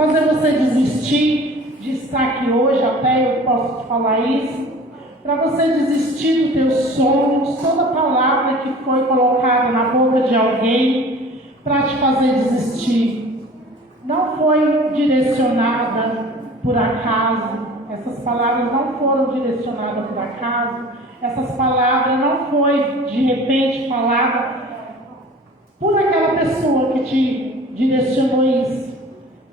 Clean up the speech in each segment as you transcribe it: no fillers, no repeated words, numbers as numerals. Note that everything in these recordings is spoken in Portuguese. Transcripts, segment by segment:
fazer você desistir de estar aqui hoje, até eu posso te falar isso, para você desistir dos teus sonhos, toda palavra que foi colocada na boca de alguém para te fazer desistir, não foi direcionada por acaso, essas palavras não foram direcionadas por acaso, essas palavras não foi de repente falada por aquela pessoa que te direcionou isso,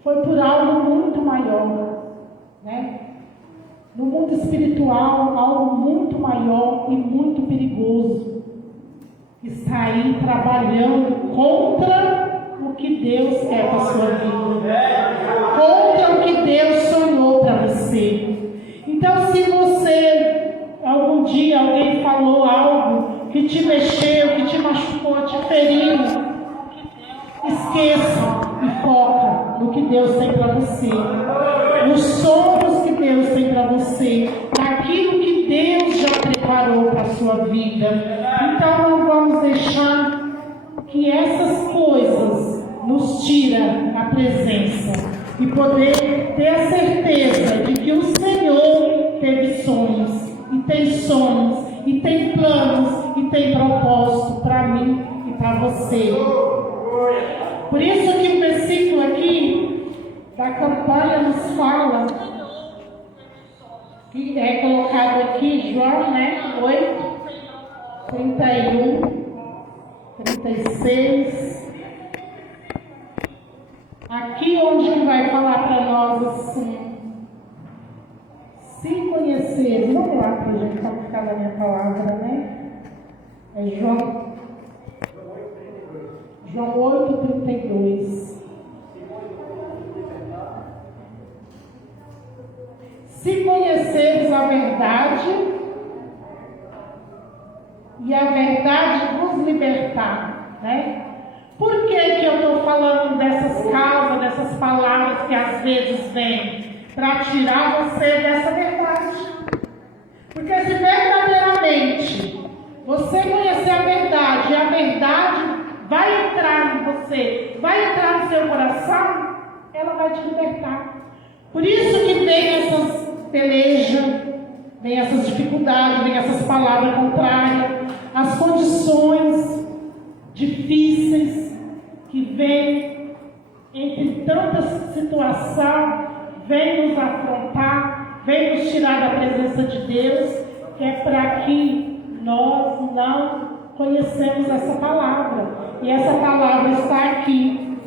foi por algo muito maior, né? No mundo espiritual, algo muito maior e muito perigoso está aí trabalhando contra o que Deus quer para a sua vida, contra o que Deus sonhou para você. Então, se você, algum dia, alguém falou algo que te mexeu, que te machucou, te feriu, esqueça e foca no que Deus tem para você, nos sonhos que Deus tem para você, naquilo que Deus já preparou para a sua vida. Então não vamos deixar que essas coisas nos tirem a presença e poder ter a certeza de que o Senhor teve sonhos e tem planos e tem propósito para mim e para você. Por isso que o versículo aqui da campanha nos fala, que é colocado aqui, João, 8, 31, 36. Aqui onde que vai falar para nós assim, se conhecer, vamos lá para a gente ficar na minha palavra, né? É João 8, 32. Se conheceres a verdade, e a verdade vos libertar, né? Por que eu estou falando dessas causas, dessas palavras que às vezes vêm? Para tirar você dessa verdade. Porque se verdadeiramente você conhecer a verdade, e a verdade vai entrar em você, vai entrar no seu coração, ela vai te libertar. Por isso que vem essas pelejas, vem essas dificuldades, vem essas palavras contrárias, as condições difíceis que vêm entre tantas situações, vem nos afrontar, vem nos tirar da presença de Deus, que é para que nós não conhecemos essa palavra. E essa palavra está aqui,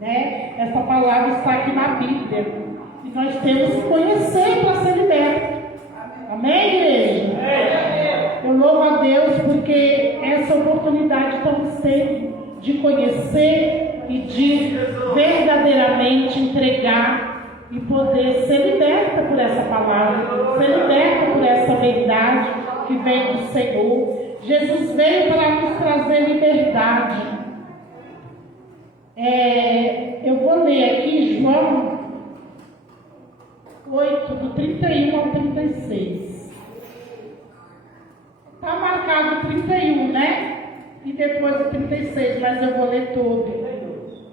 né? Essa palavra está aqui na Bíblia. E nós temos que conhecer para ser liberto. Amém, igreja? Eu louvo a Deus porque essa oportunidade tão cedo de conhecer e de verdadeiramente entregar e poder ser liberta por essa palavra, ser liberta por essa verdade que vem do Senhor. Jesus veio para nos trazer liberdade. Eu vou ler aqui João 8, do 31 ao 36. Está marcado 31, né? E depois o 36, mas eu vou ler todo.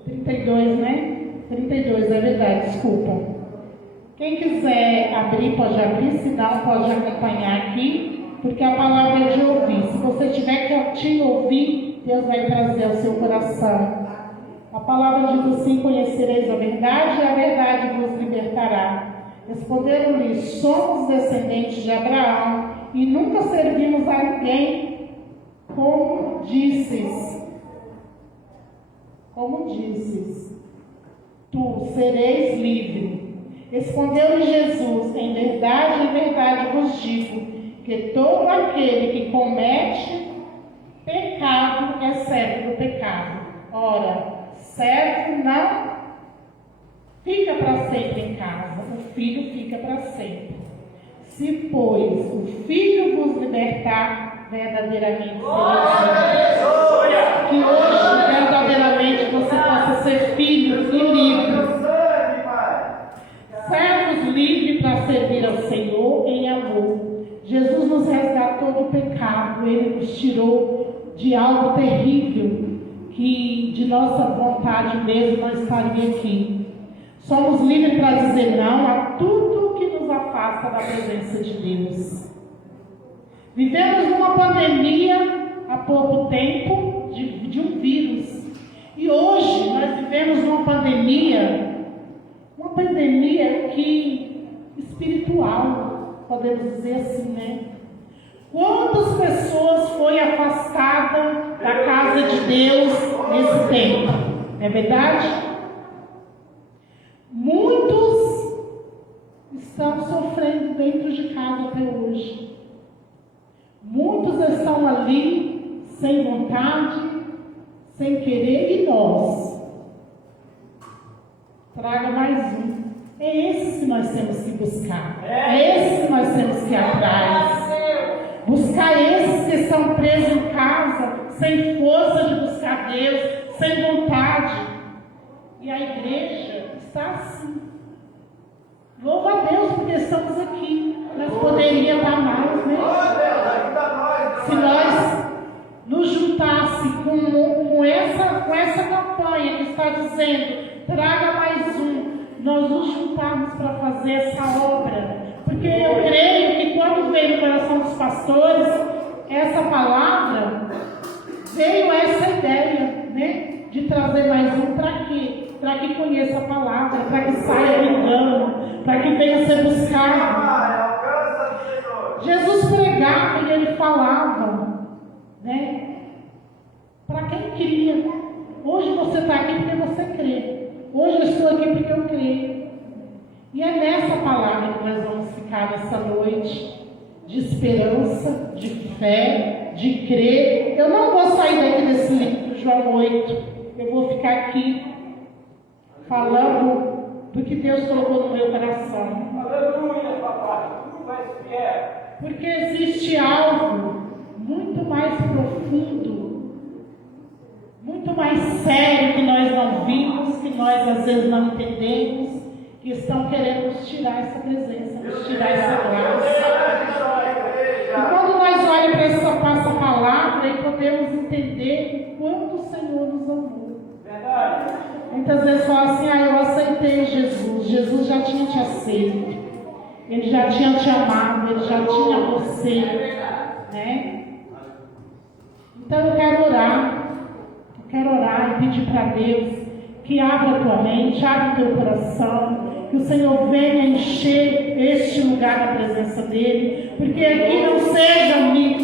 32, né? 32, é verdade, desculpa. Quem quiser abrir, pode abrir, se não, pode acompanhar aqui, porque a palavra é de ouvir. Se você tiver que ouvir, Deus vai trazer ao seu coração. A palavra diz assim: conhecereis a verdade e a verdade vos libertará. Responderam-lhe: somos descendentes de Abraão e nunca servimos a ninguém, como disses, tu sereis livre. Respondeu-lhe Jesus: em verdade vos digo, que todo aquele que comete pecado é servo do pecado. Ora, servo não fica para sempre em casa, o filho fica para sempre. Se, pois, o filho vos libertar, verdadeiramente sereis livres. Que hoje, verdadeiramente, você possa ser filho e livre. Servos livres para servir ao Senhor em amor. Jesus nos resgatou do pecado, Ele nos tirou de algo terrível, que de nossa vontade mesmo não estaria aqui. Somos livres para dizer não a tudo que nos afasta da presença de Deus. Vivemos numa pandemia há pouco tempo de um vírus. E hoje nós vivemos numa pandemia que espiritual, podemos dizer assim, né? Quantas pessoas foram afastadas da casa de Deus nesse tempo? Não é verdade? Muitos estão sofrendo dentro de casa até hoje. Muitos estão ali sem vontade, sem querer, e nós? Traga mais um. É esse que nós temos que buscar. É esse que nós temos que ir atrás. Buscar esses que estão presos em casa, sem força de buscar Deus, sem vontade. E a igreja está assim. Louva a Deus porque estamos aqui. Nós poderíamos dar mais, né? Se nós nos juntássemos com essa campanha que está dizendo, traga mais um, nós nos juntarmos para fazer essa obra. Porque eu creio que quando veio no coração dos pastores essa palavra, veio essa ideia, né? De trazer mais um para quê? Para que conheça a palavra, para que saia do engano, para que venha ser buscado. Jesus pregava e ele falava, né? Para quem queria. Hoje você está aqui porque você crê. Hoje eu estou aqui porque eu creio. E é nessa palavra que nós vamos ficar nessa noite, de esperança, de fé, de crer. Eu não vou sair daqui desse livro, João 8. Eu vou ficar aqui falando do que Deus colocou no meu coração. Aleluia, papai. Tu vais fiel. Porque existe algo muito mais profundo, muito mais sério que nós não vimos, que nós às vezes não entendemos, que estão querendo nos tirar essa presença, nos tirar essa graça. E quando nós olhamos para essa palavra e podemos entender o quanto o Senhor nos amou. Verdade. Muitas vezes fala assim, eu aceitei Jesus, Jesus já tinha te aceito, Ele já tinha te amado, Ele já tinha você, né? Então eu quero orar e pedir para Deus que abra a tua mente, abra o teu coração, que o Senhor venha encher este lugar na presença dEle, porque aqui não seja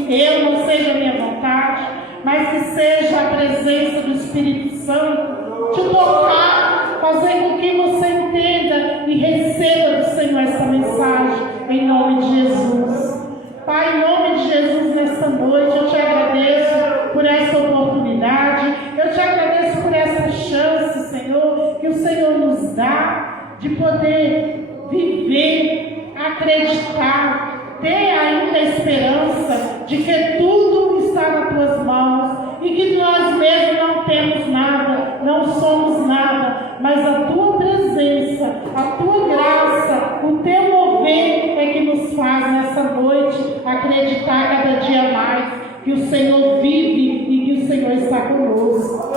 eu, não seja a minha vontade, mas que seja a presença do Espírito Santo te tocar, fazer com que você entenda e receba do Senhor essa mensagem, em nome de Jesus. Pai, em nome de Jesus, nesta noite, eu te agradeço por essa oportunidade, eu te agradeço por essa chance, Senhor, que o Senhor nos dá de poder viver, acreditar, ter ainda a esperança de que tudo está nas tuas mãos e que nós mesmos não temos nada, não somos nada, mas a tua presença, a tua graça, o teu mover é que nos faz nessa noite acreditar cada dia mais que o Senhor vive e que o Senhor está conosco.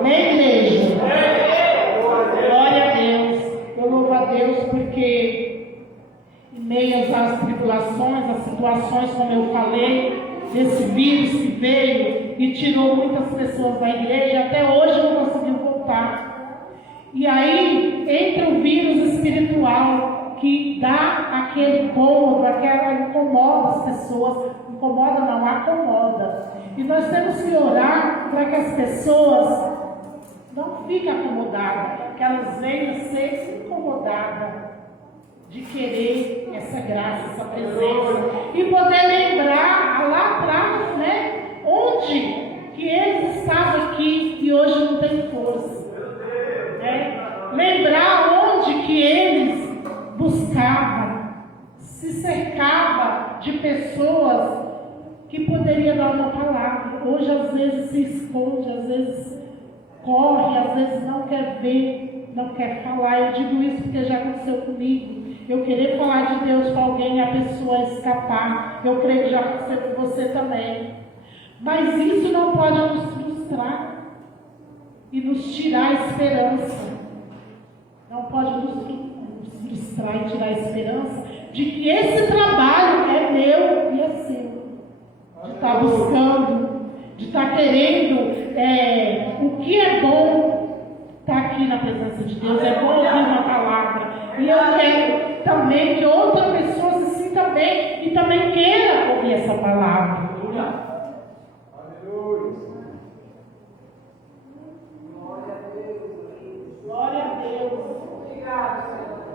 Amém, igreja? Glória a Deus. Eu louvo a Deus porque em meio às tribulações, às situações, como eu falei, desse vírus que veio e tirou muitas pessoas da igreja, até hoje não conseguiu voltar. E aí entra o vírus espiritual que dá aquele incômodo, incomoda as pessoas, incomoda não, acomoda. E nós temos que orar para que as pessoas não fiquem acomodadas, que elas venham ser incomodadas de querer essa graça, essa presença, e poder lembrar lá atrás, né, onde que eles estavam aqui e hoje não tem força, né? Lembrar onde que eles buscavam, se cercava de pessoas que poderiam dar uma palavra. Hoje às vezes se esconde, às vezes corre, às vezes não quer ver, não quer falar. Eu digo isso porque já aconteceu comigo. Eu querer falar de Deus para alguém e a pessoa escapar. Eu creio que já aconteceu com você também. Mas isso não pode nos frustrar e nos tirar a esperança. Não pode nos ministrar e tirar a esperança de que esse trabalho é meu e é seu. De estar buscando, de estar querendo o que é bom estar aqui na presença de Deus, é bom ouvir uma palavra. E eu quero também que outra pessoa se sinta bem e também queira ouvir essa palavra. Glória a Deus.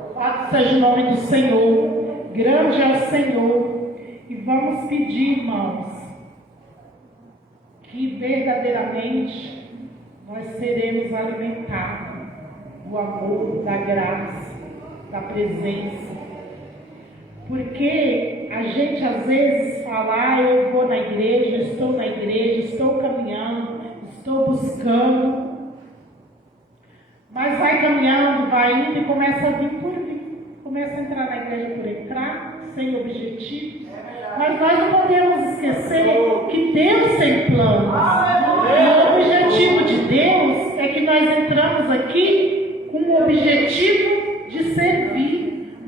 Louvado seja o nome do Senhor. Grande é o Senhor. E vamos pedir, irmãos, que verdadeiramente nós seremos alimentados do amor, da graça, da presença. Porque a gente às vezes fala, eu vou na igreja, estou caminhando, estou buscando. Mas vai caminhando, vai indo e começa a vir por vir. Começa a entrar na igreja por entrar, sem objetivo. Mas nós não podemos esquecer que Deus tem planos. E o objetivo de Deus é que nós entramos aqui com o objetivo de servir.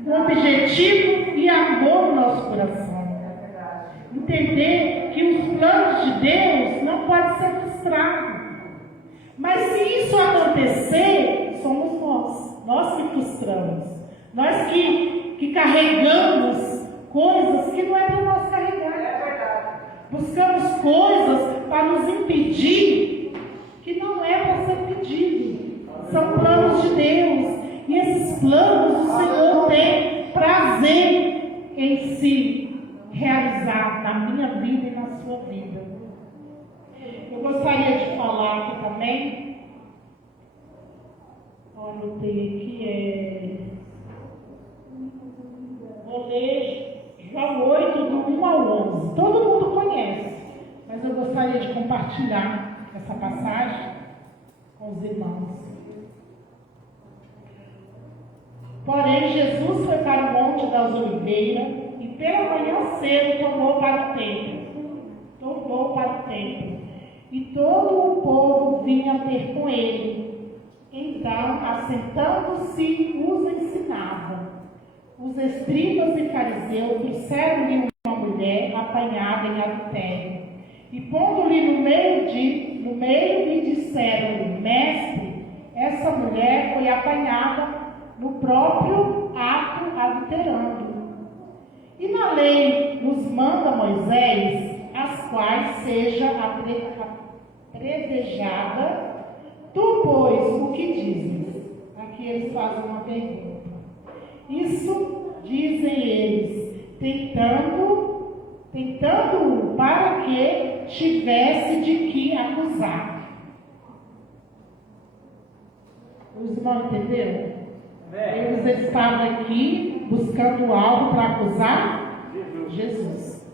Um objetivo e amor no nosso coração. Entender que os planos de Deus não podem ser frustrados. Mas se isso acontecer, somos nós que frustramos, nós que carregamos coisas que não é para nós carregar. Buscamos coisas para nos impedir, que não é para ser pedido. São planos de Deus, e esses planos o Senhor tem prazer em se realizar na minha vida e na sua vida. Eu gostaria de falar aqui também, anotei aqui, vou ler João 8, do 1 ao 11. Todo mundo conhece, mas eu gostaria de compartilhar essa passagem com os irmãos. Porém, Jesus foi para o Monte das Oliveiras e pela manhã cedo tomou para o templo. E todo o povo vinha ter com ele. Então, assentando-se, os ensinava. Os escribas e fariseus trouxeram-lhe uma mulher apanhada em adultério. E pondo-lhe no meio lhe disseram-lhe: Mestre, essa mulher foi apanhada no próprio ato adulterando. E na lei nos manda Moisés, as quais seja apedrejada. Tu, pois, o que dizes? Aqui eles fazem uma pergunta. Isso dizem eles, tentando-o para que tivesse de que acusar. Os irmãos entenderam? Eles estavam aqui buscando algo para acusar Jesus.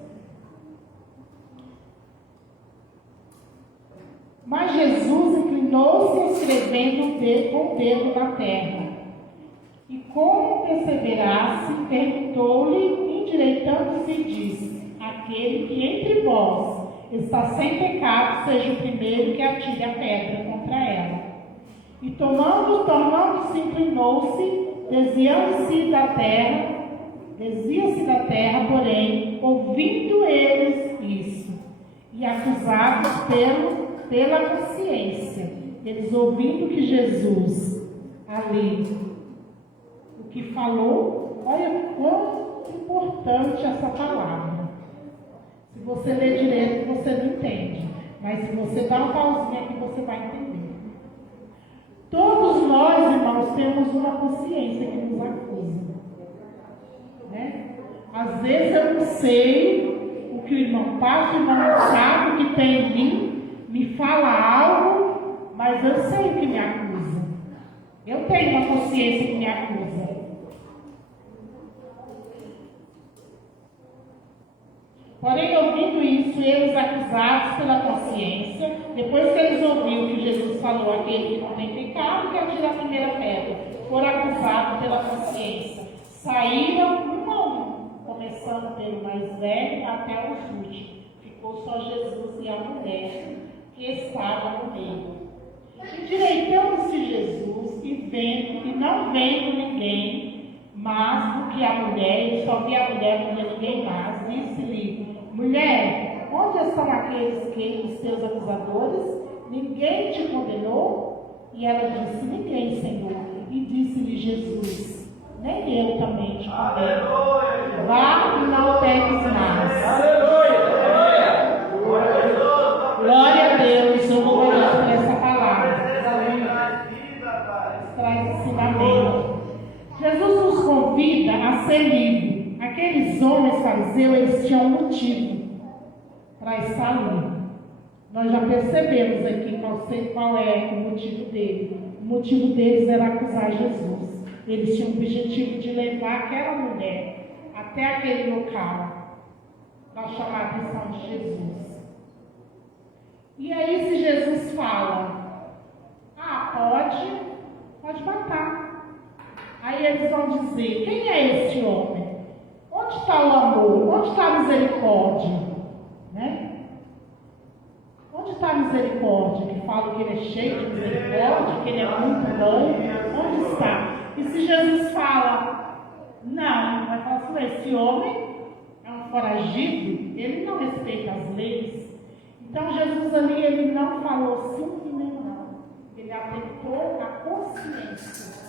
Mas Jesus inclinou-se escrevendo com o dedo na terra. E como perseverasse, perguntou-lhe, endireitando-se, e disse: Aquele que entre vós está sem pecado, seja o primeiro que atire a pedra contra ela. E tornando-se, inclinou-se, desvia-se da terra, porém, ouvindo eles isso, e acusados pela consciência, eles ouvindo que Jesus ali, o que falou, olha quão importante essa palavra. Se você ler direito, você não entende, mas se você dá uma pausinha aqui, você vai entender. Todos nós, irmãos, temos uma consciência que nos acusa, né? Às vezes eu não sei o que o irmão passa, o irmão não sabe o que tem em mim, me fala algo, mas eu sei o que me acusa. Eu tenho uma consciência que me acusa. Porém, ouvindo isso, eles acusados pela consciência, depois que eles ouviram que Jesus falou, aquele que não tem pecado, que atira a primeira pedra, foram acusados pela consciência. Saíram um a um, começando pelo mais velho até o último. Ficou só Jesus e a mulher que estava no meio. Endireitando-se Jesus e não vendo ninguém, mais do que a mulher, ele só via a mulher como ninguém mais. Disse-lhe: mulher, onde estão aqueles que os teus acusadores? Ninguém te condenou? E ela disse: ninguém, Senhor. E disse-lhe Jesus: nem eu também te condeno. Vá e não peques mais. Aleluia! Glória a Deus, eu vou orar por essa palavra. Traz ensinamento. Jesus nos convida a ser livre. Aqueles homens fariseus, eles tinham um motivo para estar ali. Nós já percebemos aqui qual é o motivo dele. O motivo deles era acusar Jesus. Eles tinham o objetivo de levar aquela mulher até aquele local para chamar a atenção de Jesus. E aí, se Jesus fala: pode matar. Aí eles vão dizer: quem é esse homem? Onde está o amor? Onde está a misericórdia? Né? Onde está a misericórdia? Que fala que ele é cheio de misericórdia, que ele é muito bom. Onde está? E se Jesus fala: não, vai falar assim: esse homem é um foragido, ele não respeita as leis. Então Jesus ali, ele não falou sim e nem não. Ele atentou a consciência.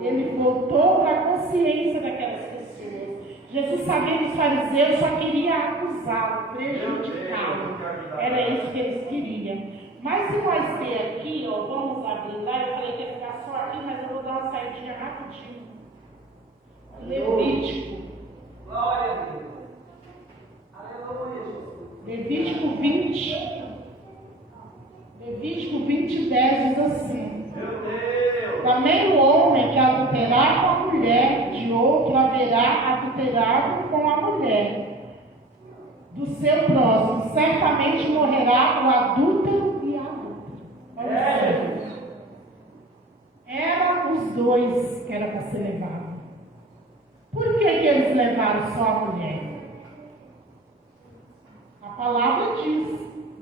Ele voltou para a consciência daquelas pessoas. Jesus sabia que os fariseus só queriam acusá-lo, prejudicá-lo. Era isso que eles queriam. Mas se nós ter aqui, vamos abrir lá, eu falei que ia ficar só aqui, mas eu vou dar uma saidinha rapidinho. Levítico. Glória a Deus. Aleluia. Levítico 20. Levítico 20, 10 diz assim: Meu Deus. também o homem que adulterar com a mulher de outro haverá adulterado com a mulher do seu próximo, certamente morrerá o adúltero e a adúltera. Olha só. Eram os dois que era para ser levado. Por que eles levaram só a mulher? A palavra diz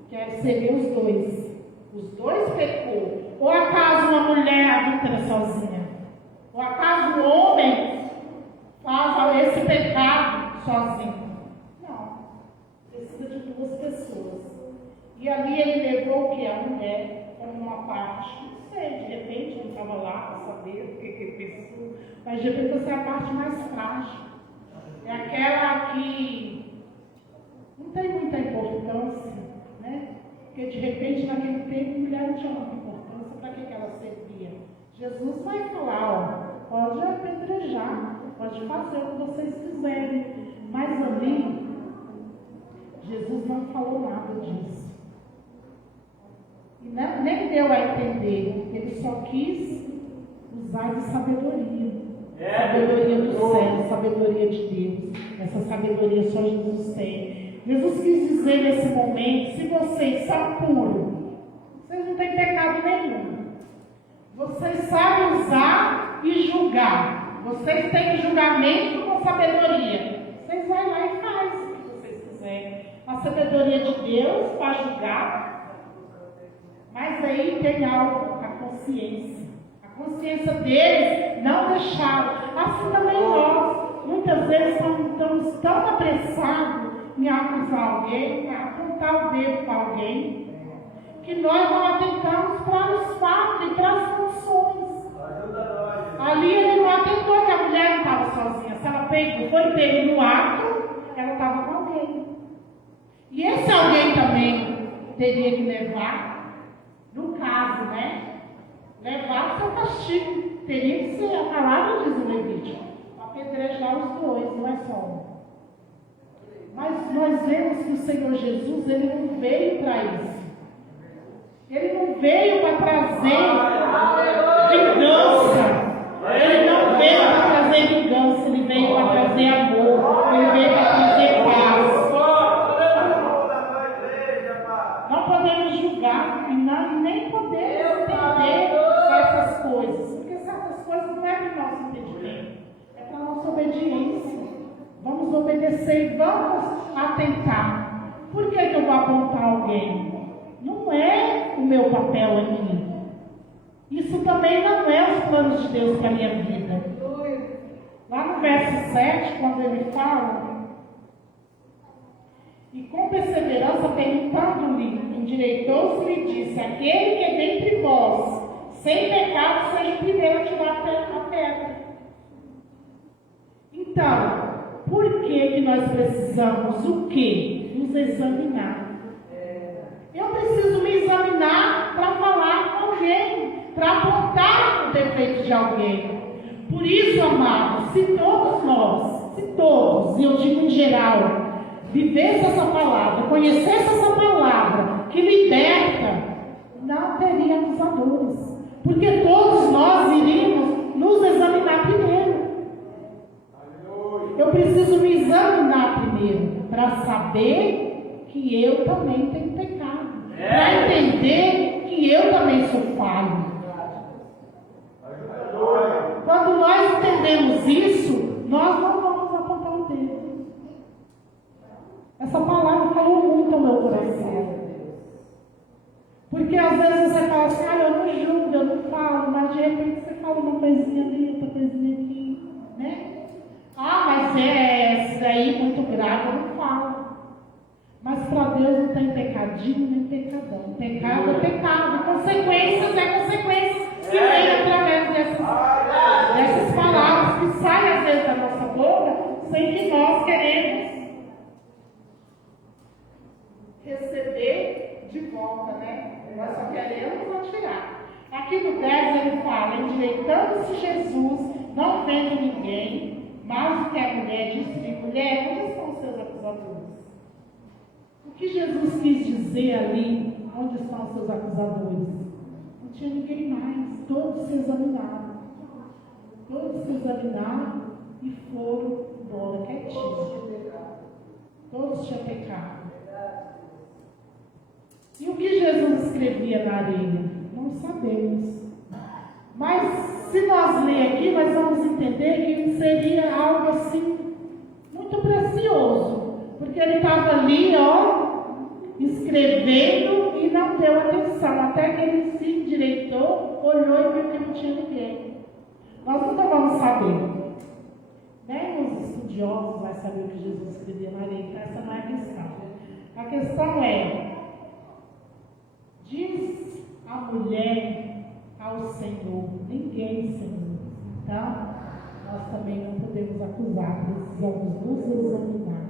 que seriam os dois. Os dois pecou. Ou acaso uma mulher adúltera sozinha? Ou acaso um homem faz esse pecado sozinho? Não. Precisa de duas pessoas. E ali ele levou o que? A mulher como uma parte. Não sei, de repente não estava lá para saber o que ele pensou. Mas de repente essa é a parte mais frágil. É aquela que não tem muita importância, né? Porque de repente naquele tempo a mulher não tinha muita importância, para que ela servia? Jesus vai falar: pode apedrejar, pode fazer o que vocês quiserem. Mas ali, Jesus não falou nada disso. E nem deu a entender, ele só quis usar de sabedoria. Sabedoria do céu, sabedoria de Deus. Essa sabedoria só Jesus tem. Jesus quis dizer nesse momento: se vocês são puros, vocês não têm pecado nenhum. Vocês sabem usar e julgar. Vocês têm julgamento com sabedoria. Vocês vão lá e fazem o que vocês quiserem. A sabedoria de Deus para julgar. Mas aí tem algo, a consciência. A consciência deles não deixaram. Assim também nós. Muitas vezes estamos tão apressados em acusar alguém, apontar o dedo para alguém, que nós não atentamos para os fatos e para as funções. Ali ele não atentou que a mulher não estava sozinha. Se ela foi pega no ato, ela estava com alguém. E esse alguém também teria que levar, no caso, né? Levar o seu castigo. Teria que ser, a palavra diz no Levítico, apedrejar os dois, não é só um. Mas nós vemos que o Senhor Jesus, ele não veio para isso. Ele não veio para trazer vingança. Ele não veio para trazer vingança. Ele veio para trazer amor. Ele veio para trazer paz. Não podemos julgar e nem podemos entender essas coisas. Porque certas coisas não é para o nosso entendimento. É para a nossa obediência. Vamos obedecer e vamos atentar. Por que eu vou apontar alguém? Não é o meu papel aqui. Isso também não é os planos de Deus para a minha vida. Lá no verso 7, quando ele fala, e com perseverança perguntando-lhe, endireitou-se e disse, aquele que é dentre vós, sem pecado, seja o primeiro a tirar a pedra. Então, por que nós precisamos o quê? Nos examinar. Eu preciso me examinar para falar com alguém, para apontar o defeito de alguém. Por isso, amados, se todos nós, e eu digo em geral, vivesse essa palavra, conhecesse essa palavra que liberta, não teríamos a dores. Porque todos nós iríamos nos examinar primeiro. Eu preciso me examinar primeiro para saber que eu também tenho pecado. Para entender que eu também sou falho. Quando nós entendemos isso, nós não vamos apontar o dedo. Essa palavra falou muito ao meu coração. Porque às vezes você fala assim, eu não julgo, eu não falo, mas de repente você fala uma coisinha ali, outra coisinha aqui, né? Mas esse daí muito grave, eu não falo. Mas para Deus não tem pecadinho nem pecadão. Pecado é pecado, consequências é consequências que vem através dessas palavras que saem às vezes da nossa boca sem que nós queremos receber de volta, né? Nós só queremos atirar. Aqui no 10 ele fala, endireitando-se Jesus, não vendo ninguém, mas o que a mulher disse-lhe, mulher, onde estão os seus acusadores? O que Jesus quis dizer ali, onde estão os seus acusadores? Não tinha ninguém mais, todos se examinaram. Todos se examinaram e foram embora quietinhos. Todos tinham pecado. E o que Jesus escrevia na areia? Não sabemos. Mas se nós ler aqui, nós vamos entender que seria algo assim, muito precioso. Porque ele estava ali, escrevendo e não deu atenção. Até que ele se endireitou, olhou e viu que não tinha ninguém. Nós nunca vamos saber. Nem os estudiosos vão saber o que Jesus escrevia na areia. Então essa não é a questão. A questão é, diz a mulher ao Senhor, ninguém, Senhor. Então, nós também não podemos acusar, precisamos nos examinar.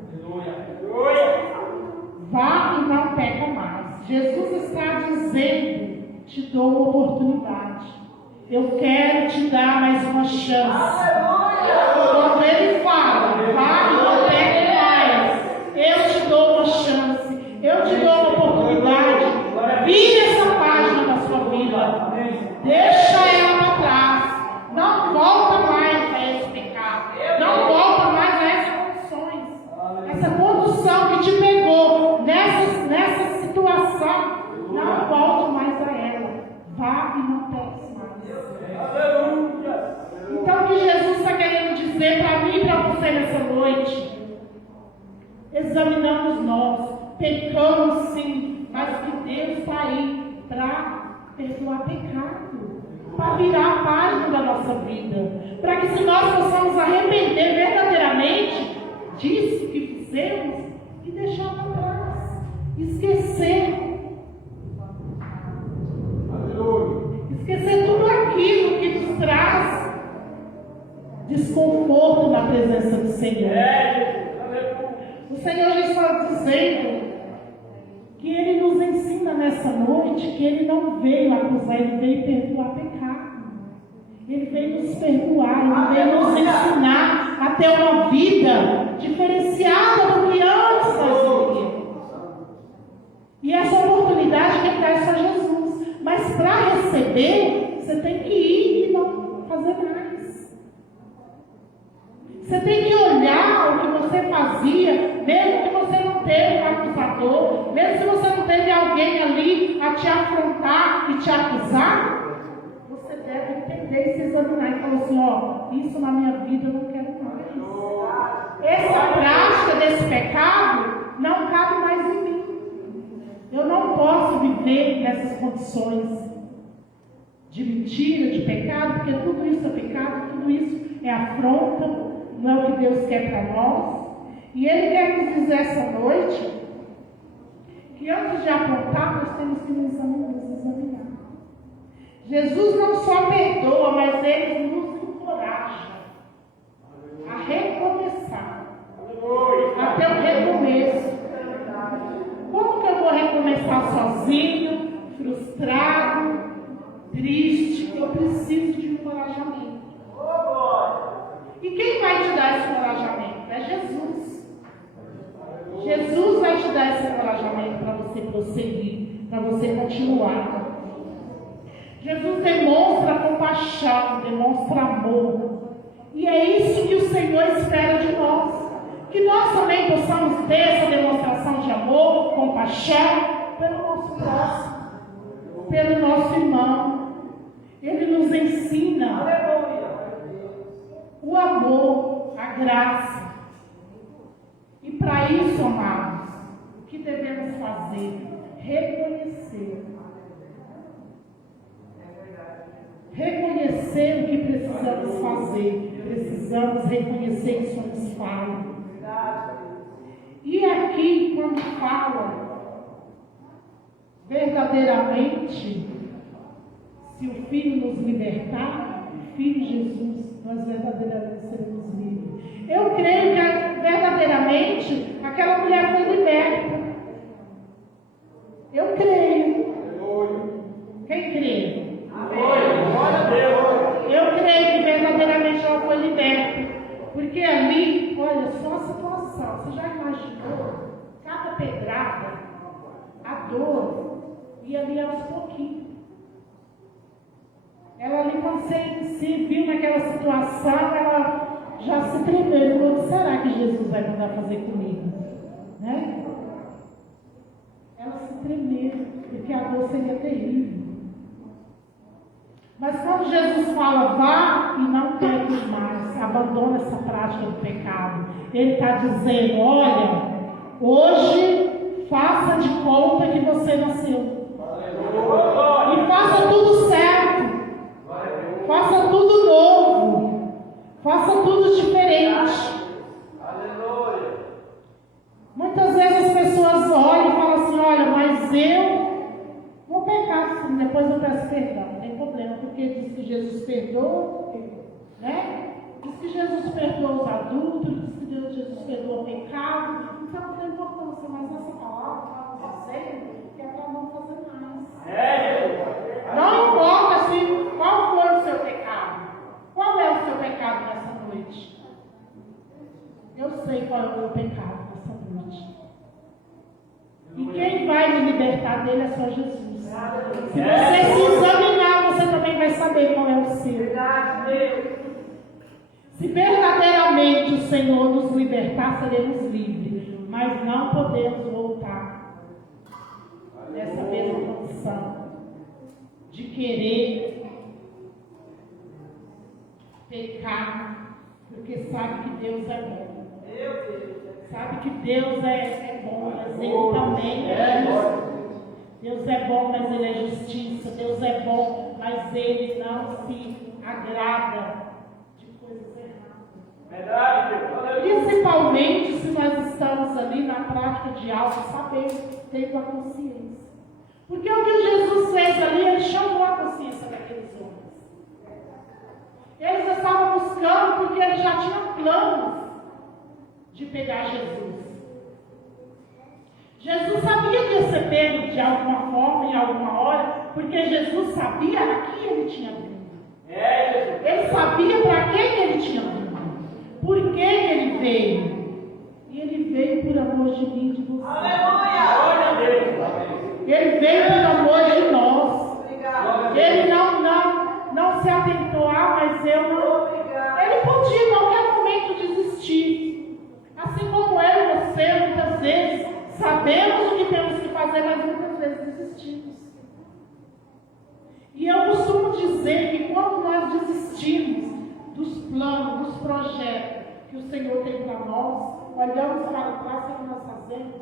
Vá e não peca mais. Jesus está dizendo, te dou uma oportunidade. Eu quero te dar mais uma chance. Quando ele fala, vá e não peca mais, eu te dou uma chance. Eu te dou uma oportunidade. Vire essa página da sua vida. Deixa ela para trás. Não volta mais a esse pecado. Não volta mais a essas condições. Essa condução que te pegou nessa situação, não volte mais a ela. Vá e não peque mais. Então o que Jesus está querendo dizer para mim e para você nessa noite? Examinamos nós. Pecamos sim, mas que Deus está aí para perdoar pecado, para virar a página da nossa vida, para que se nós possamos arrepender verdadeiramente disso que fizemos e deixar para trás, esquecer tudo aquilo que nos traz desconforto na presença do Senhor. O Senhor já está dizendo que Ele nos ensina nessa noite que Ele não veio acusar, Ele veio perdoar pecado. Ele veio nos perdoar, Ele veio nos ensinar a ter uma vida diferenciada do que antes nós vivíamos. E essa oportunidade que Ele dá é só Jesus. Mas para receber, você tem que ir e não fazer mais. Você tem que olhar o que você fazia, mesmo que você não teve um acusador, mesmo se você não teve alguém ali a te afrontar e te acusar, você deve entender e se examinar e falar assim, isso na minha vida eu não quero mais. Essa prática desse pecado não cabe mais em mim. Eu não posso viver nessas condições de mentira, de pecado, porque tudo isso é pecado, tudo isso é afronta, não é o que Deus quer para nós. E Ele quer nos dizer essa noite que antes de apontar, nós temos que nos examinar. Jesus não só perdoa, mas Ele nos encoraja a recomeçar, até o recomeço. Como que eu vou recomeçar sozinho, frustrado, triste? Eu preciso de encorajamento. E quem vai te dar esse encorajamento? É Jesus. Jesus vai te dar esse encorajamento para você prosseguir, para você continuar. Jesus demonstra compaixão, demonstra amor. E é isso que o Senhor espera de nós. Que nós também possamos ter essa demonstração de amor, compaixão, pelo nosso próximo, pelo nosso irmão. Ele nos ensina o amor, a graça. E para isso, amados, o que devemos fazer? Reconhecer. Reconhecer o que precisamos fazer. Precisamos reconhecer que somos falhos. E aqui, quando fala verdadeiramente, se o Filho nos libertar, o Filho Jesus, nós verdadeiramente seremos livres. Eu creio que verdadeiramente aquela mulher foi liberta. Eu creio. Quem crê? Eu creio que verdadeiramente ela foi liberta. Porque ali, olha só a situação. Você já imaginou? Cada pedrada, a dor, ia ali aos pouquinhos. Ela ali, quando você se viu naquela situação, ela já se tremeu. O que será que Jesus vai mandar fazer comigo? Né? Ela se tremeu, porque a dor seria terrível. Mas quando Jesus fala, vá e não peques mais, abandona essa prática do pecado. Ele está dizendo, olha, hoje faça de conta que você nasceu. E faça tudo certo. Faça tudo novo. Faça tudo diferente. Muitas vezes as pessoas olham e falam assim, olha, mas eu vou pecar sim, depois eu peço perdão. Não tem problema, porque diz que Jesus perdoa, né? Diz que Jesus perdoa os adultos, diz que Jesus perdoa o pecado. Então não tem importância, mas essa palavra está dizendo que é para não fazer mais. Não importa assim, qual foi o seu pecado. Qual é o seu pecado nessa noite? Eu sei qual é o meu pecado nessa noite. E quem vai me libertar dele é só Jesus. Se você se examinar, você também vai saber qual é o seu. Se verdadeiramente o Senhor nos libertar, seremos livres. Mas não podemos voltar nessa mesma condição de querer pecar, porque sabe que Deus é bom. Sabe que Deus é bom, mas Ele também é justo. Deus é bom, mas Ele é justiça. Deus é bom, mas Ele não se agrada de coisas erradas. Principalmente se nós estamos ali na prática de algo, sabendo, tendo a consciência. Porque o que Jesus fez ali, Ele chamou a consciência daqueles homens. Eles estavam buscando porque Ele já tinha planos de pegar Jesus. Jesus sabia que ia ser pego de alguma forma, em alguma hora, porque Jesus sabia a quem Ele tinha vindo. Ele sabia para quem Ele tinha vindo. Por que Ele veio? E Ele veio por amor de mim e de você. Ele veio por amor de nós. Ele não se atentou, mas eu não. Ele podia em qualquer momento desistir. Assim como eu e você, muitas vezes, sabemos o que temos que fazer, mas muitas vezes desistimos. E eu costumo dizer que quando nós desistimos dos planos, dos projetos que o Senhor tem para nós, olhamos para trás o que nós fazemos,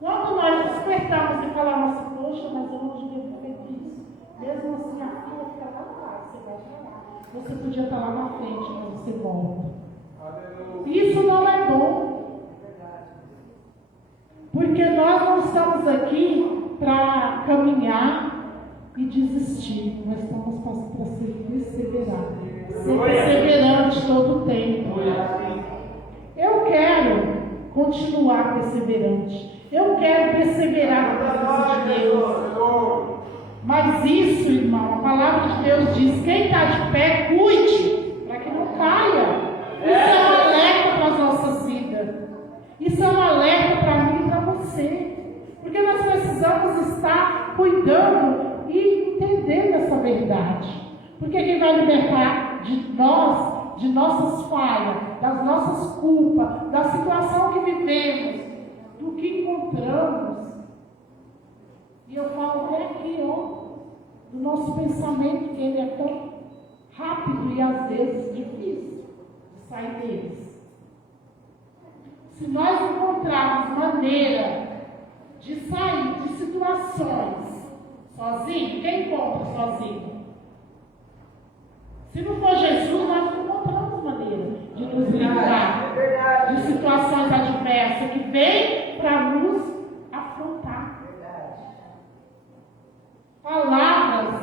quando nós despertamos e falamos assim, poxa, mas eu não devia ter feito isso. Mesmo assim, a fila fica lá atrás, você vai chorar. Você podia estar lá na frente, mas você volta. caminhar e desistir. Nós estamos para ser perseverante. Ser perseverante todo o tempo. Eu quero continuar perseverante. Eu quero perseverar na presença de Deus. Mas isso, irmão, a palavra de Deus diz: quem está de pé, cuide, para que não caia. Isso é um alerta para as nossas vidas. Isso é um alerta para mim e para você. Porque nós precisamos estar cuidando e entendendo essa verdade. Porque quem vai libertar de nós, de nossas falhas, das nossas culpas, da situação que vivemos, do que encontramos. E eu falo até aqui, do nosso pensamento, que ele é tão rápido e às vezes difícil de sair deles. Se nós encontrarmos maneira de sair de situações sozinho, quem encontra sozinho? Se não for Jesus, nós não encontramos maneira de nos livrar de situações adversas que vêm para nos afrontar. Palavras,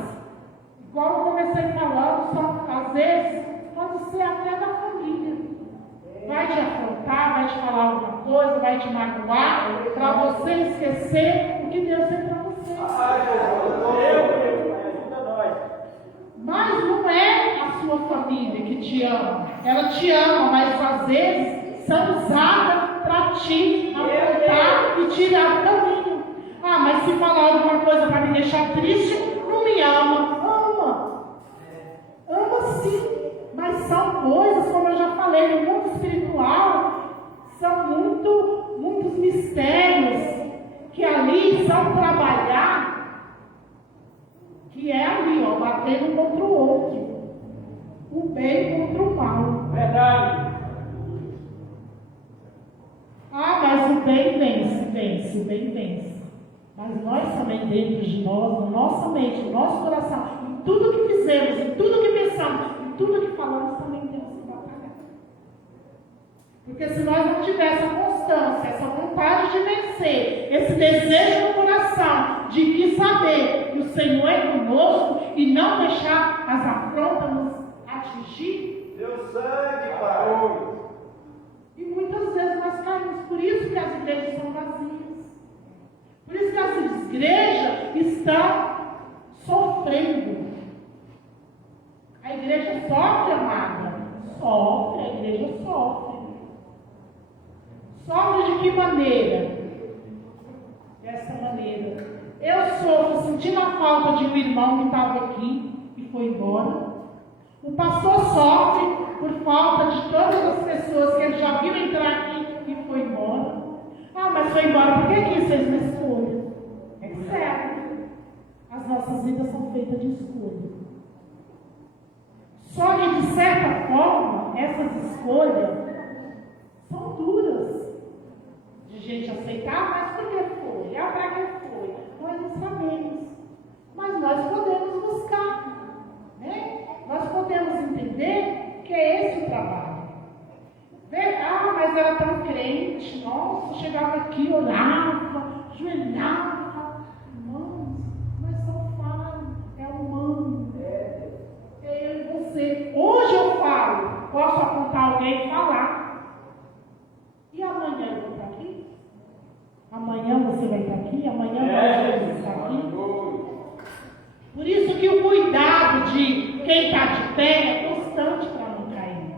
igual eu comecei falando, só às vezes pode ser até da família. Vai te afrontar, vai te falar alguma coisa, vai te magoar, para você esquecer o que Deus tem para você. Mas não é a sua família que te ama. Ela te ama, mas às vezes são usadas para te afrontar e tirar do caminho. Ah, mas se falar alguma coisa para me deixar triste, não me ama. Ama. Ama sim. Mas são coisas, como eu já falei, no mundo espiritual, são muitos mistérios que ali são trabalhar, que é ali, batendo contra o outro. O bem contra o mal. Verdade. Ah, mas o bem vence, o bem vence. Mas nós também, dentro de nós, na nossa mente, no nosso coração, em tudo que fizemos, em tudo que pensamos, em tudo que falamos, também temos que batalhar. Porque se nós não tivermos essa constância, essa vontade de vencer, esse desejo no coração de que saber que o Senhor é conosco e não deixar as afrontas nos atingir, Deu sangue, Pai. e muitas vezes nós caímos. Por isso que as igrejas são vazias. Por isso que as igrejas estão sofrendo. A igreja sofre, amada. Sofre, a igreja sofre. Sofre de que maneira? Dessa maneira. Eu sofro sentindo a falta de um irmão que estava aqui e foi embora. O pastor sofre por falta de todas as pessoas que ele já viu entrar aqui e foi embora. Ah, mas foi embora porque quis fez uma escolha. É certo. As nossas vidas são feitas de escolha. Só que, de certa forma, essas escolhas são duras de gente aceitar, mas por que foi? Ah, para que foi? Nós não sabemos. Mas nós podemos buscar, né? Nós podemos entender que é esse o trabalho. Ah, mas era tão crente, nossa, chegava aqui, orava, ajoelhava. Irmãos, nós somos falhos, é humano. É eu e você. Hoje eu falo, posso apontar alguém e falar. E amanhã eu vou estar aqui? Amanhã você vai estar aqui? Amanhã nós vamos estar aqui? Por isso que o cuidado de quem está de pé é constante para não cair.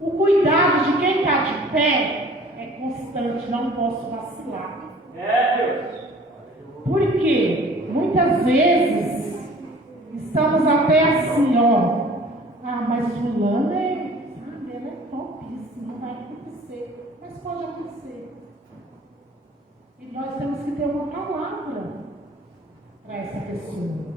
O cuidado de quem está de pé é constante, não posso vacilar. Deus. Por quê? Muitas vezes estamos até assim, ah, mas fulano ela é topíssima, não vai acontecer. Mas pode acontecer. E nós temos que ter uma palavra para essa pessoa.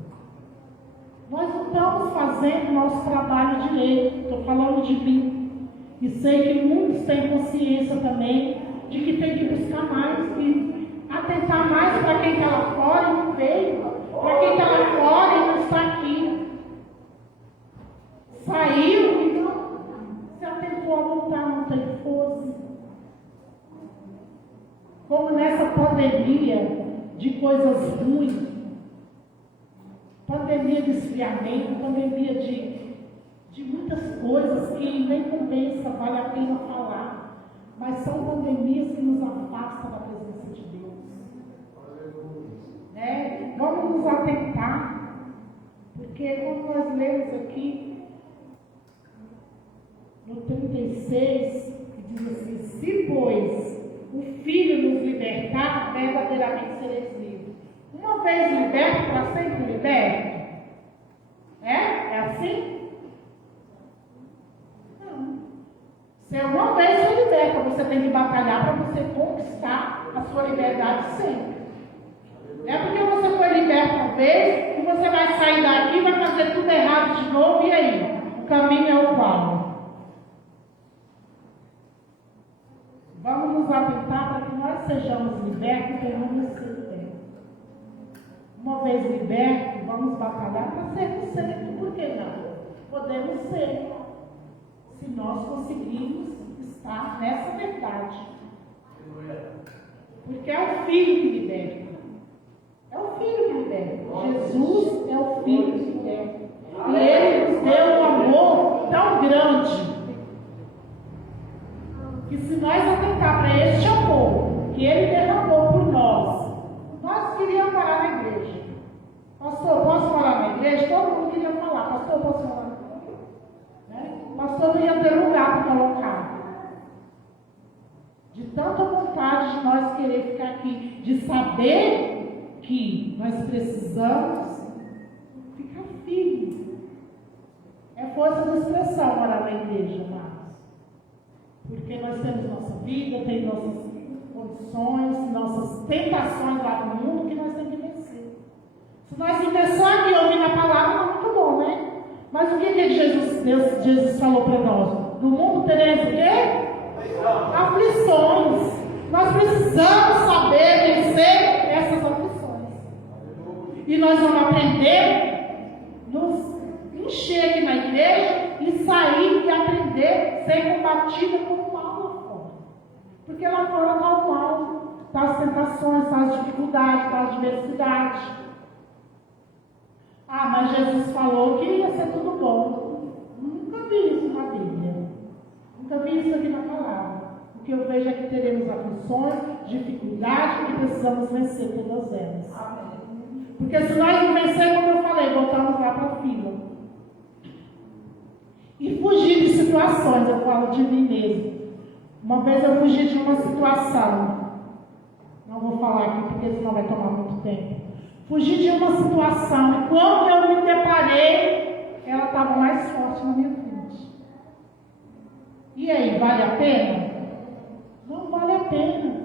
Nós não estamos fazendo nosso trabalho direito. Estou falando de mim. E sei que muitos têm consciência também de que tem que buscar mais e atentar mais para quem está lá fora e não veio, para quem está lá fora e não está aqui. Saiu e não se atentou a voltar, não tem força. Como nessa pandemia, de coisas ruins. Pandemia de esfriamento, pandemia de muitas coisas que nem compensa, vale a pena falar. Mas são pandemias que nos afastam da presença de Deus. Né? Vamos nos atentar, porque quando nós lemos aqui, no 36, diz assim: se, pois, o Filho nos libertar, verdadeiramente sereis livres. Uma vez liberto, para sempre liberto? É assim? Não. Se uma vez for liberta, você tem que batalhar para você conquistar a sua liberdade sempre. Não é porque você foi liberto uma vez que você vai sair daqui e vai fazer tudo errado de novo, e aí? O caminho é o qual? Vamos nos atentar para que nós sejamos libertos e tenhamos ser libertos. Uma vez libertos, vamos batalhar para sermos sempre. Por que não? Podemos ser, se nós conseguirmos estar nessa verdade. Porque é o Filho que liberta. É o Filho que liberta. Jesus é o Filho que liberta. E Ele nos deu um amor tão grande, que se nós atentar para este amor que Ele derramou por nós queríamos morar na igreja. Pastor, posso morar na igreja? Todo mundo queria falar: pastor, posso morar na igreja? Né? Pastor não ia ter lugar para colocar. De tanta vontade de nós querer ficar aqui, de saber que nós precisamos ficar firmes. É força de expressão morar na igreja, amados. Porque nós temos nossa vida, tem nossas condições, nossas tentações lá no mundo que nós temos que vencer. Se nós ficarmos só aqui ouvindo a palavra, é muito bom, né? Mas o que Jesus falou para nós? No mundo teremos o quê? Aflições. Nós precisamos saber vencer essas aflições. E nós vamos aprender, nos encher aqui na igreja e sair e aprender, ser combatida com o mal lá fora. Porque lá fora está o mal, está as tentações, está as dificuldades, está a adversidade. Ah, mas Jesus falou que ia ser tudo bom. Nunca vi isso na Bíblia. Nunca vi isso aqui na palavra. O que eu vejo é que teremos aflições, dificuldades, que precisamos vencer todas elas. Porque se nós não vencermos, como eu falei, voltamos lá para a fila. E fugir de situações, eu falo de mim mesmo. Uma vez eu fugi de uma situação. Não vou falar aqui porque senão vai tomar muito tempo. Fugi de uma situação e quando eu me deparei, ela estava mais forte na minha frente. E aí, vale a pena? Não vale a pena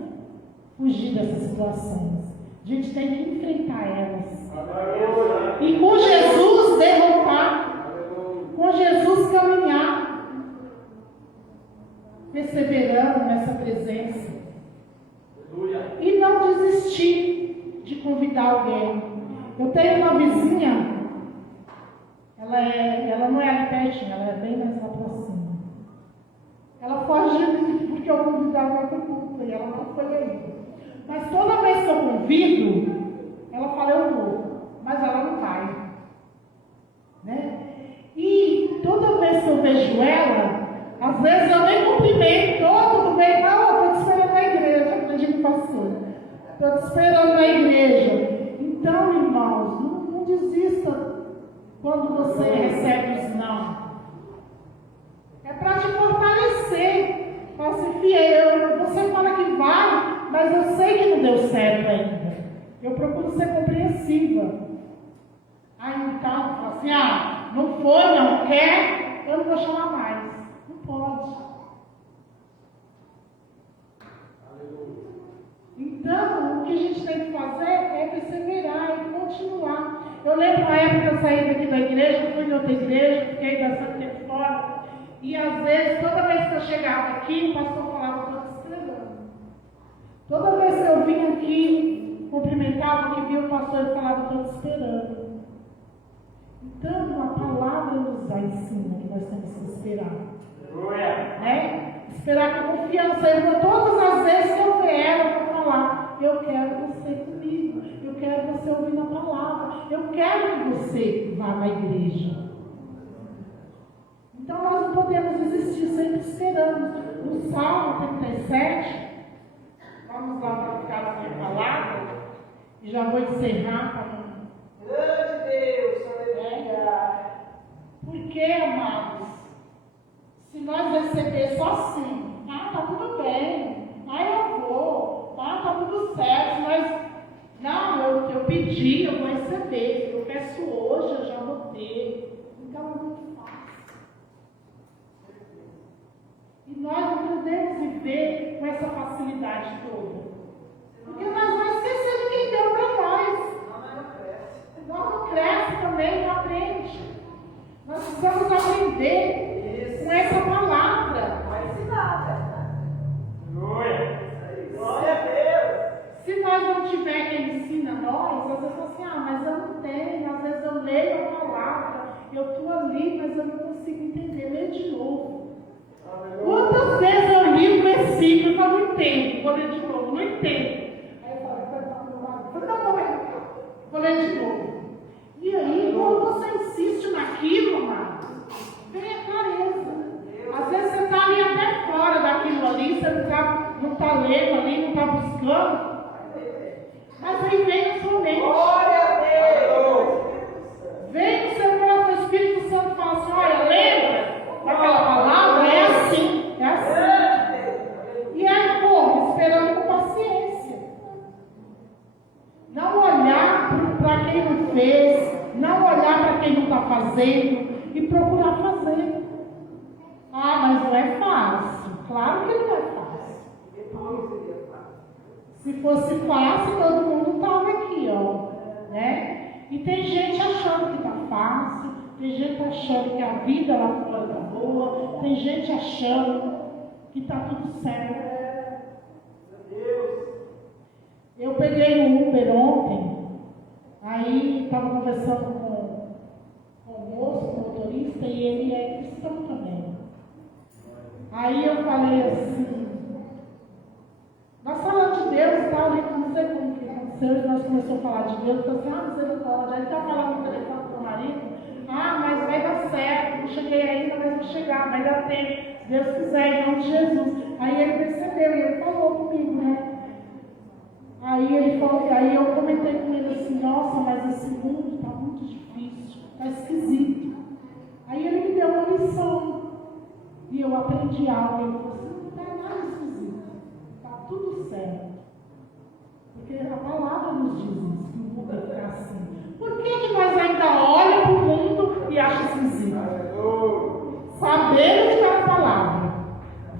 fugir dessas situações. A gente tem que enfrentar elas. E com Jesus derrotar. Com Jesus caminhar. Perseverando nessa presença. E não desistir de convidar alguém. Eu tenho uma vizinha, ela não é ali pertinho, ela é bem mais lá para cima. Ela foge de mim porque eu convidava ela para o culto e ela não foi ainda. Mas toda vez que eu convido, ela fala: eu vou, mas ela não vai. Né? E toda vez que eu vejo ela, às vezes eu nem cumprimento, tudo bem, não, estou te esperando na igreja, acredito que passou. Estou te esperando na igreja. Então, irmãos, não desista quando você recebe os não. É para te fortalecer, para ser fiel. Você fala que vai, mas eu sei que não deu certo ainda. Eu procuro ser compreensiva. Aí então, fala assim: não foi, não quer, eu não vou chamar mais. Não pode. Então, o que a gente tem que fazer é perseverar e continuar. Eu lembro na época que eu saí daqui da igreja, fui de outra igreja, fiquei bastante tempo fora. E às vezes, toda vez que eu chegava aqui, o pastor falava: estou te esperando. Toda vez que eu vinha aqui, cumprimentava, que via o pastor e falava: estou te esperando. Então, a palavra nos ensina que nós temos que esperar. Né? Esperar com confiança. Eu vou todas as vezes que eu ver ela, eu vou falar: eu quero você comigo. palavra. Eu quero que você vá na igreja. Então nós não podemos desistir, sempre esperando. No Salmo 37, vamos lá para ficar na minha palavra, e já vou encerrar para não. Grande Deus, aleluia. Porque, amados, se nós receber só assim, tá tudo bem, eu vou, tá tudo certo, mas não, eu pedi, eu vou receber, eu peço hoje, eu já vou ter. Então é muito fácil. E nós não podemos viver com essa facilidade toda. Porque nós vamos esquecer de quem deu para nós. Nós não cresce também, não aprende. Nós precisamos aprender com essa palavra. Vai ensinar, Glória a Deus. Se nós não tiver quem ensina nós, às vezes assim, mas eu não tenho, às vezes eu leio a palavra, eu estou ali, mas eu não consigo entender, ler de novo. Quantas vezes eu li o versículo e eu não entendo, vou ler de novo, não entendo. Aí eu falo, vou ler de novo. E aí, quando você insiste naquilo, amado, vem a clareza. Às vezes você está ali até fora daquilo ali, você não está lendo ali, não está buscando. Mas aí vem a sua mente. Glória a Deus. Vem o seu coração, o Espírito Santo fala assim, olha, lembra daquela palavra? É assim, é assim. E aí, esperando com paciência. Não olhar para quem não fez, não olhar para quem não está fazendo e procurar fazer. Mas não é fácil. Claro que não é fácil. Se fosse fácil, todo mundo estava aqui, né? E tem gente achando que está fácil, tem gente achando que a vida lá fora está boa, tem gente achando que está tudo certo. Eu peguei um Uber ontem, aí estava conversando com o moço, o motorista, e ele é cristão também. Aí eu falei assim, nós falamos de Deus e tal, não sei como que aconteceu, e nós começamos a falar de Deus, eu falei assim, misericórdia. Aí ele está falando no telefone com o marido, mas vai dar certo, não cheguei ainda, mas vou chegar, vai dar tempo, se Deus quiser, em nome de Jesus. Aí ele percebeu, e ele falou comigo, né? Aí ele falou, aí eu comentei com ele assim, nossa, mas esse mundo está muito difícil, está esquisito. Aí ele me deu uma lição. E eu aprendi algo, ele falou assim, não está nada esquisito, está tudo certo. Porque a palavra nos diz isso, que o mundo vai ficar assim. Por que nós ainda olhamos para o mundo e achamos esquisito? Sabendo que está na palavra,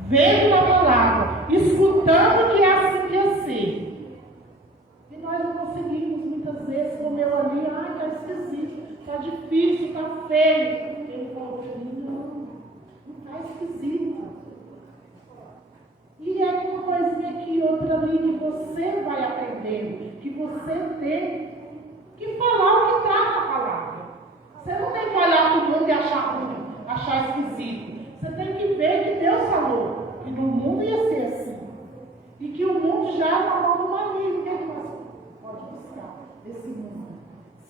vendo na palavra, escutando que é assim que é ser. E nós não conseguimos muitas vezes comer ali, está esquisito, está difícil, está feio. Ele falou, não está esquisito. E é uma coisinha aqui, outra ali, que você vai aprendendo, que você tem que falar o que está na palavra. Você não tem que olhar para o mundo e achar ruim, achar esquisito. Você tem que ver que Deus falou que no mundo ia ser assim. E que o mundo já é na mão do maligno. O que é que nós pode buscar desse mundo?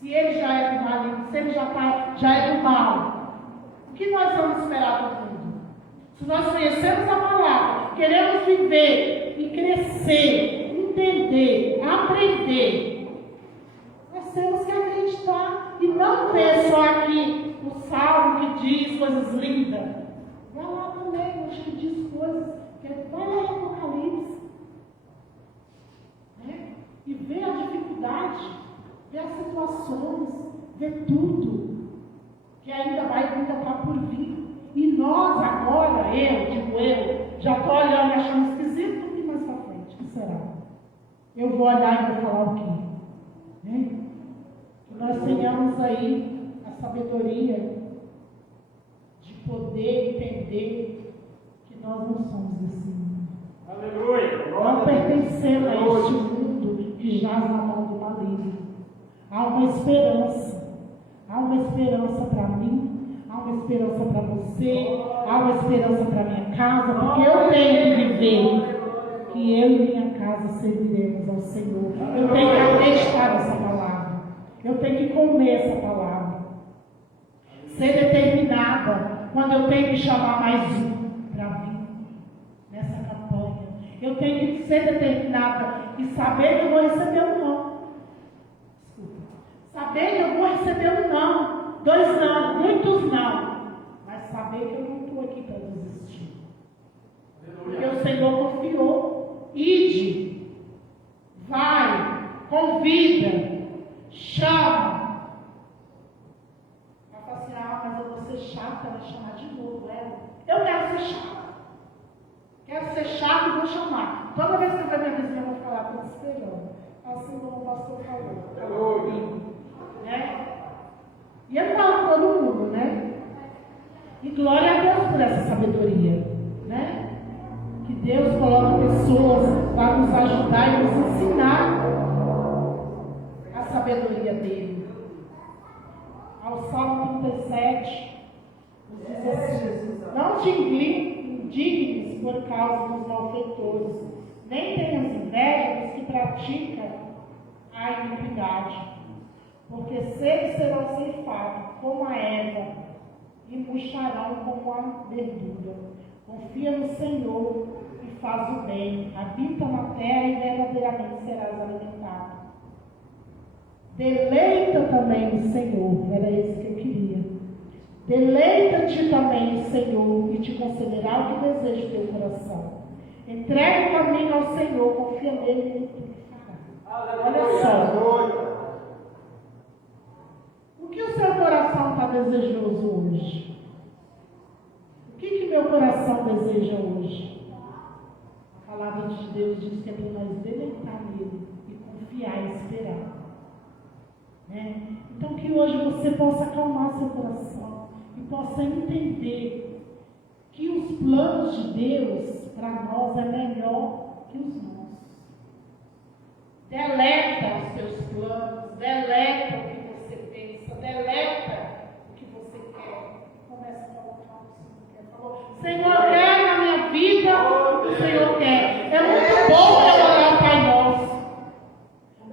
Se ele já é do maligno, se ele já é do mal, o que nós vamos esperar do mundo? Se nós conhecemos a palavra, queremos viver e crescer, entender, aprender, nós temos que acreditar e não ver só aqui o salmo que diz coisas lindas. Vai lá também, acho que diz coisas, vai lá em Apocalipse, né? E ver a dificuldade, ver as situações, ver tudo que ainda está por vir. E nós agora, eu, já estou olhando e achando esquisito, o que mais para frente? O que será? Eu vou olhar e vou falar o quê? Né? Que nós tenhamos aí a sabedoria de poder entender que nós não somos desse mundo. Aleluia! Não pertencemos a este mundo que jaz na mão do maligno. Há uma esperança para mim. Há uma esperança para você, há uma esperança para minha casa, porque eu tenho que viver, que eu e minha casa serviremos ao Senhor. Eu tenho que acreditar nessa palavra. Eu tenho que comer essa palavra. Ser determinada quando eu tenho que chamar mais um para vir nessa campanha. Eu tenho que ser determinada e saber que eu vou receber um não. Saber que eu vou receber um não. 2 não, muitos não. Mas saber que eu não estou aqui para desistir. Porque o Senhor confiou. Ide, vai, convida, chama. Ela fala assim, mas eu vou ser chata, ela vai chamar de novo ela. Eu quero ser chata. Quero ser chata e vou chamar. Toda vez que eu ver minha vizinha, eu vou falar, estou esperando. Assim como o pastor falou. Né? E eu falo com todo mundo, né? E glória a Deus por essa sabedoria, né? Que Deus coloca pessoas para nos ajudar e nos ensinar a sabedoria dele. Ao Salmo 37, nos diz assim: não te indignes por causa dos malfeitores, nem tenhas inveja dos que praticam a iniquidade, porque seres serão ceifados como a erva e murcharão como a verdura. Confia no Senhor e faz o bem, habita na terra e verdadeiramente serás alimentado. Deleita também no Senhor, era isso que eu queria. Deleita-te também no Senhor e te concederá o que deseja o teu coração. Entrega o caminho ao Senhor, confia nele e ele te fará. Olha só. O que o seu coração está desejoso hoje? O que meu coração deseja hoje? A palavra de Deus diz que é para nós deleitar nele e confiar e esperar. Né? Então que hoje você possa acalmar seu coração e possa entender que os planos de Deus para nós é melhor que os nossos. Deleta os teus planos, deleta o que você pensa, deleta o que você quer. Começa a colocar o que você quer. Falou, Senhor, eu quero na minha vida o que o Senhor quer. É muito bom eu orar o Pai Nosso.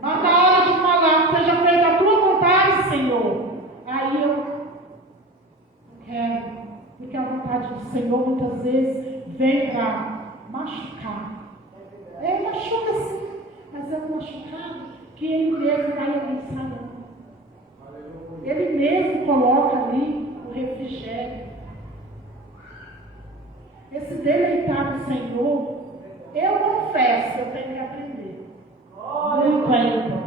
Mas na hora de falar, seja feita a tua vontade, Senhor. Aí eu quero, porque a vontade do Senhor muitas vezes vem para machucar. Machuca sim, mas é um machucado que Ele mesmo vai abençoar. Ele mesmo coloca ali o refrigério. Esse deleitar no Senhor, eu confesso, eu tenho que aprender. Muito ainda.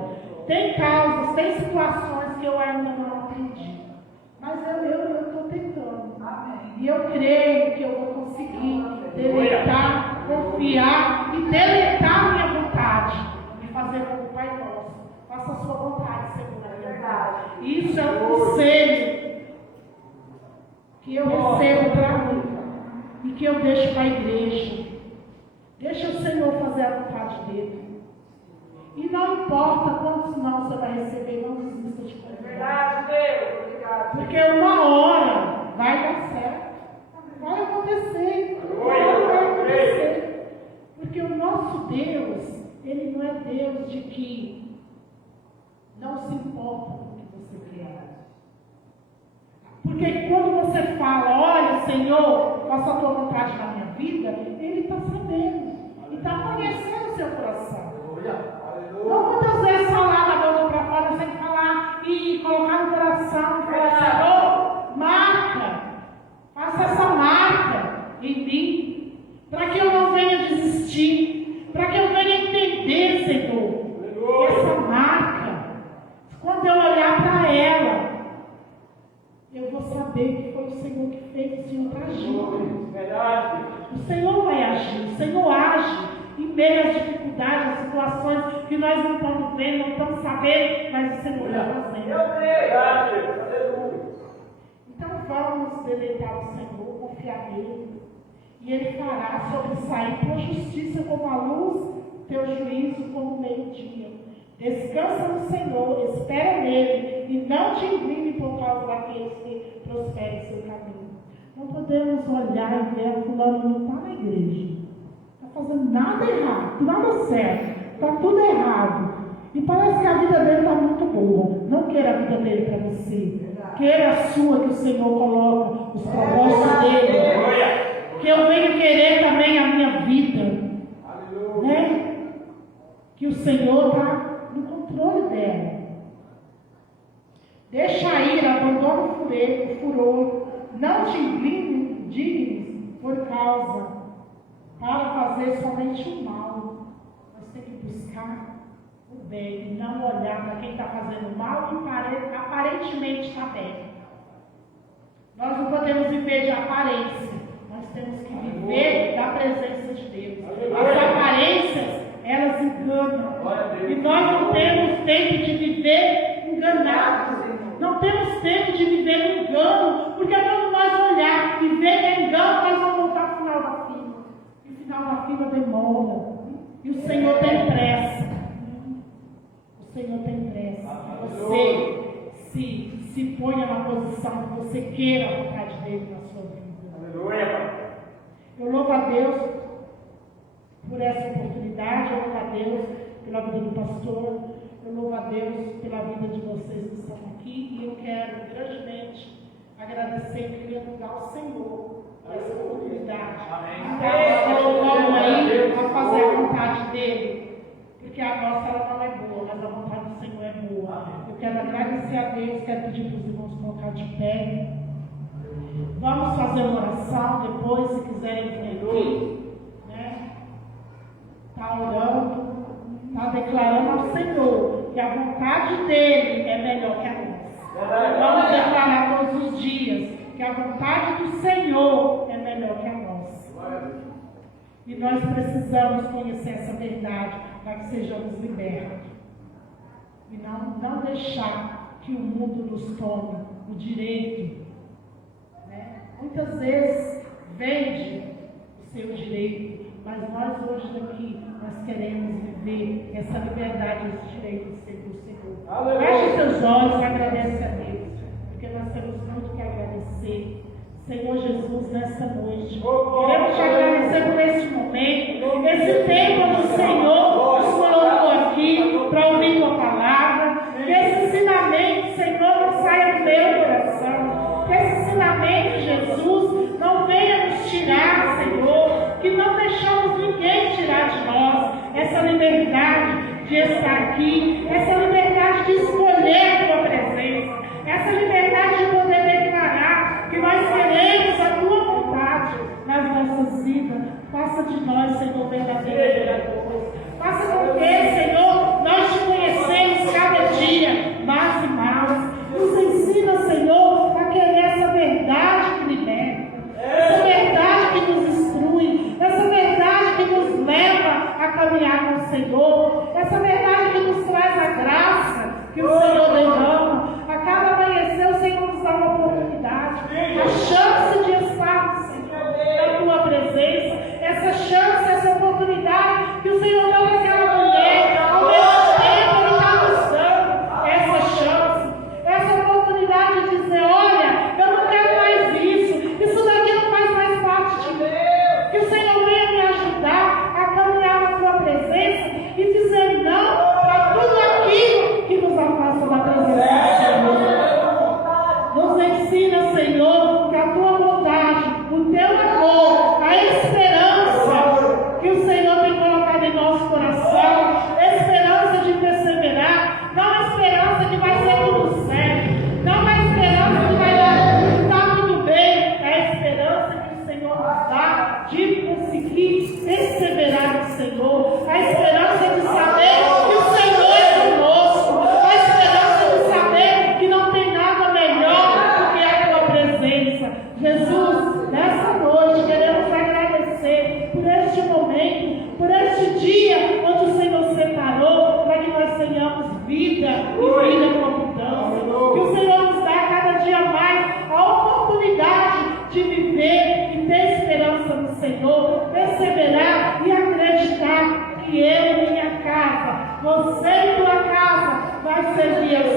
Tem causas, tem situações que eu ainda não aprendi. Mas eu estou tentando. E eu creio que eu vou conseguir deleitar, confiar e deleitar minha vontade. E fazer como o Pai Nosso. Faça a sua vontade, Senhor. Isso é um conselho que eu recebo para mim. E que eu deixo para a igreja. Deixa o Senhor fazer a vontade dele. E não importa quantos não você vai receber, não desista de confiar. Verdade, Deus. Obrigado. Porque uma hora vai dar certo. Vai acontecer. Vai acontecer. Porque o nosso Deus, Ele não é Deus de que não se importa com o que você quer. Porque quando você fala, olha, Senhor, faça a tua vontade na minha vida, Ele está sabendo. E está conhecendo o seu coração. Não muitas vezes falar da boca para fora, sem falar e colocar no coração e falar, Senhor, marca, faça essa marca em mim, para que eu não venha desistir, para que eu venha entender, Senhor, essa marca. Quando eu olhar para ela, eu vou saber que foi o Senhor que fez, o Senhor está agindo. Verdade. O Senhor vai agir, o Senhor age em meio às dificuldades, às situações que nós não estamos vendo, não estamos sabendo, mas o Senhor está fazendo. Eu creio. Então vamos deleitar o Senhor, confiar nele, e Ele fará sobressair tua justiça como a luz, teu juízo como o meio-dia. Descansa no Senhor, espera nele, e não te incline por causa daqueles que prosperam em seu caminho. Não podemos olhar e ver, fulano não está na igreja. Fazendo nada errado, nada certo, está tudo errado. E parece que a vida dele está muito boa. Não queira a vida dele para você. Queira a sua, que o Senhor coloca os propósitos dele. Que eu venha querer também a minha vida. Né? Que o Senhor está no controle dela. Deixa ir, abandona o furor. Não te indignes por causa, para fazer somente o mal. Nós temos que buscar o bem e não olhar para quem está fazendo mal e aparentemente está bem. Nós não podemos viver de aparência, nós temos que viver da presença de Deus. As aparências, elas enganam. E nós não temos tempo de viver enganados. Não temos tempo de viver no engano, porque quando nós olhar e ver engano, nós vamos voltar para o final da fila. E o final da fila demora. E o Senhor tem pressa. O Senhor tem pressa. Você se ponha na posição que você queira a vontade dele na sua vida. Aleluia. Eu louvo a Deus por essa oportunidade. Eu louvo a Deus pela vida do pastor. Eu louvo a Deus pela vida de vocês que estão aqui. E eu quero grandemente agradecer em primeiro lugar ao Senhor por essa oportunidade. Está colocando aí a fazer a vontade dele. Porque a nossa ela não é boa, mas a vontade do Senhor é boa. Eu quero agradecer a Deus, quero pedir para os irmãos colocar de pé. Vamos fazer uma oração depois, se quiserem vir aqui. Né? Está orando, está declarando ao Senhor que a vontade dele é melhor que a nossa. Vamos declarar todos os dias que a vontade do Senhor é melhor que a nossa. E nós precisamos conhecer essa verdade para que sejamos libertos. E não deixar que o mundo nos tome o direito. Né? Muitas vezes vende o seu direito, mas nós hoje aqui, nós queremos viver essa liberdade, esse direito de ser do Senhor. Feche seus olhos e agradece a Deus, porque nós temos muito que agradecer. Senhor Jesus, nessa noite, queremos te agradecer por esse momento, esse tempo onde o Senhor nos colocou aqui para ouvir tua palavra. Que esse ensinamento, Senhor, não saia do meu coração. Que esse ensinamento, Jesus, não venha nos tirar, Senhor. Que não deixamos ninguém tirar de nós essa liberdade de estar aqui, essa liberdade de escolher a tua presença, essa liberdade de poder declarar que nós queremos a tua vontade nas nossas vidas. Faça de nós, Senhor, verdadeiros adoradores. Faça com que, Senhor, nós te conhecemos cada dia mais e mais. Nos ensina, Senhor, a querer essa verdade que liberta, essa verdade que nos instrui, essa verdade que nos leva a caminhar com o Senhor, essa verdade que nos traz a graça que o Senhor derrama. A cada amanhecer, o Senhor nos dá uma oportunidade, a chance de estar, Senhor, na tua presença, essa chance, essa oportunidade que o Senhor deu naquela mulher, ao mesmo tempo Ele está nos dando essa chance, essa oportunidade de dizer: olha, eu não quero mais isso daqui não faz mais parte de mim. Que o Senhor venha me ajudar a caminhar na tua presença e dizer não para tudo aquilo que nos afasta da presença do Senhor. Nos ensina, Senhor, que a tua vontade, o teu amor, a esperança que o Senhor tem colocado em nosso coração, a esperança de perseverar, não a esperança que vai ser tudo certo, não a esperança que vai dar tudo bem, é a esperança que o Senhor nos dá de conseguir perseverar no Senhor, a esperança de saber que o Senhor é conosco, a esperança de saber que não tem nada melhor do que a tua presença. Jesus, nessa noite queremos agradecer por este momento, por este dia onde o Senhor separou para que nós tenhamos vida e vida com abundância. Que o Senhor nos dá cada dia mais a oportunidade de viver e ter esperança no Senhor, perseverar e acreditar que Ele, minha casa, você e tua casa, vai servir ao